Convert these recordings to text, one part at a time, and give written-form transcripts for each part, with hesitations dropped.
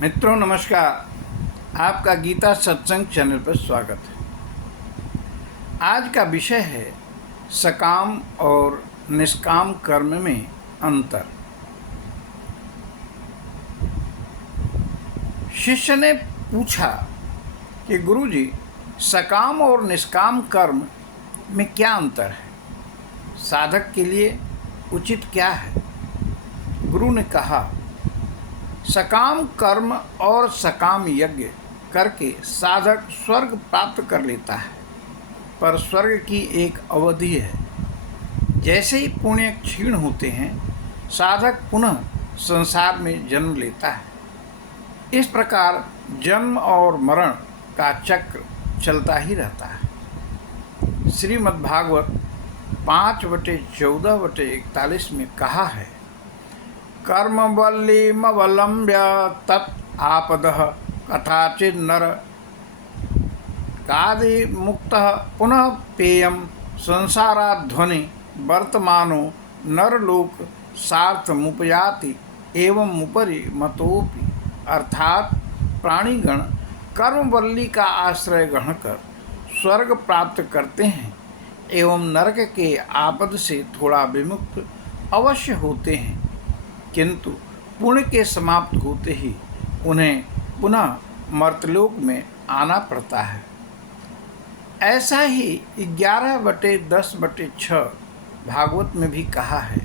मित्रों नमस्कार। आपका गीता सत्संग चैनल पर स्वागत है। आज का विषय है सकाम और निष्काम कर्म में अंतर। शिष्य ने पूछा कि गुरुजी, सकाम और निष्काम कर्म में क्या अंतर है? साधक के लिए उचित क्या है? गुरु ने कहा, सकाम कर्म और सकाम यज्ञ करके साधक स्वर्ग प्राप्त कर लेता है, पर स्वर्ग की एक अवधि है। जैसे ही पुण्य क्षीण होते हैं, साधक पुनः संसार में जन्म लेता है। इस प्रकार जन्म और मरण का चक्र चलता ही रहता है। श्रीमद्भागवत 5/14/41 में कहा है, कर्मवल्लीमवलम्ब्य तत् आपदः कथाचिन्नर कादिमुक्तः पुनः पेयं संसाराध्वनि वर्तमानो नरलोक सार्थमुपयाति एवं उपरि मतोपि। अर्थात प्राणीगण कर्मवल्ली का आश्रय ग्रहण कर स्वर्ग प्राप्त करते हैं एवं नरक के आपद से थोड़ा विमुक्त अवश्य होते हैं, किंतु पुण्य के समाप्त होते ही उन्हें पुनः मर्तलोक में आना पड़ता है। ऐसा ही 11/10/6 भागवत में भी कहा है।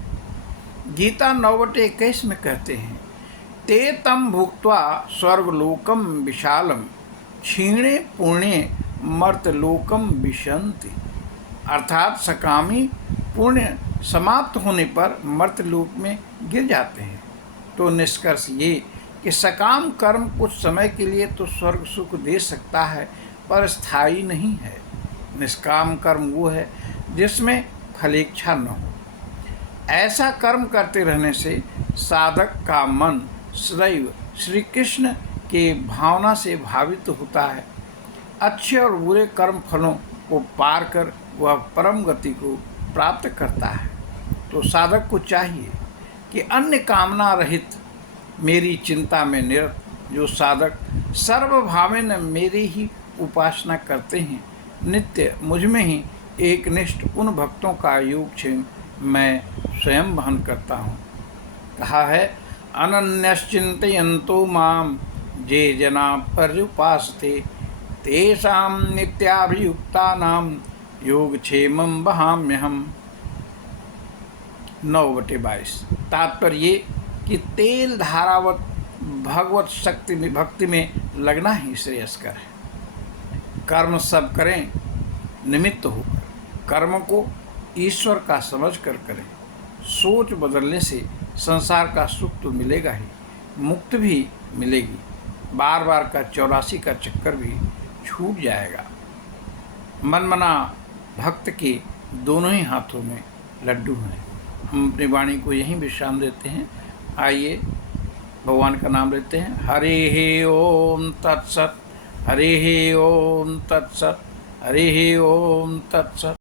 गीता 9/21 में कहते हैं, ते तम भुक्त्वा स्वर्गलोकम विशालम क्षीणे पुण्ये मर्तलोकम विशन्ति। अर्थात सकामी पुण्य समाप्त होने पर मर्तलोक में गिर जाते हैं। तो निष्कर्ष ये कि सकाम कर्म कुछ समय के लिए तो स्वर्ग सुख दे सकता है, पर स्थायी नहीं है। निष्काम कर्म वो है जिसमें फलेच्छा न हो। ऐसा कर्म करते रहने से साधक का मन सदैव श्री कृष्ण के भावना से भावित होता है। अच्छे और बुरे कर्म फलों को पार कर वह परम गति को प्राप्त करता है। तो साधक को चाहिए कि अन्य कामना रहित मेरी चिंता में निरत जो साधक सर्वभावेन मेरी ही उपासना करते हैं, नित्य मुझ में ही एकनिष्ठ उन भक्तों का योगक्षेम मैं स्वयं वहन करता हूँ। कहा है, अनन्यश्चिन्तयन्तो माम ये जना पर्युपासते तेषां नित्याभियुक्तानां योगक्षेमं वहाम्यहम्। 9/22। तात्पर्य ये कि तेल धारावत भगवत शक्ति में भक्ति में लगना ही श्रेयस्कर है। कर्म सब करें निमित्त होकर, कर्म को ईश्वर का समझ कर करें। सोच बदलने से संसार का सुख तो मिलेगा ही, मुक्ति भी मिलेगी। बार बार का 84 का चक्कर भी छूट जाएगा। मनमना भक्त के दोनों ही हाथों में लड्डू हैं। हम अपनी वाणी को यहीं विश्राम देते हैं। आइए भगवान का नाम लेते हैं। हरि ओम तत्सत, हरि ओम तत्सत, हरि ओम तत्सत।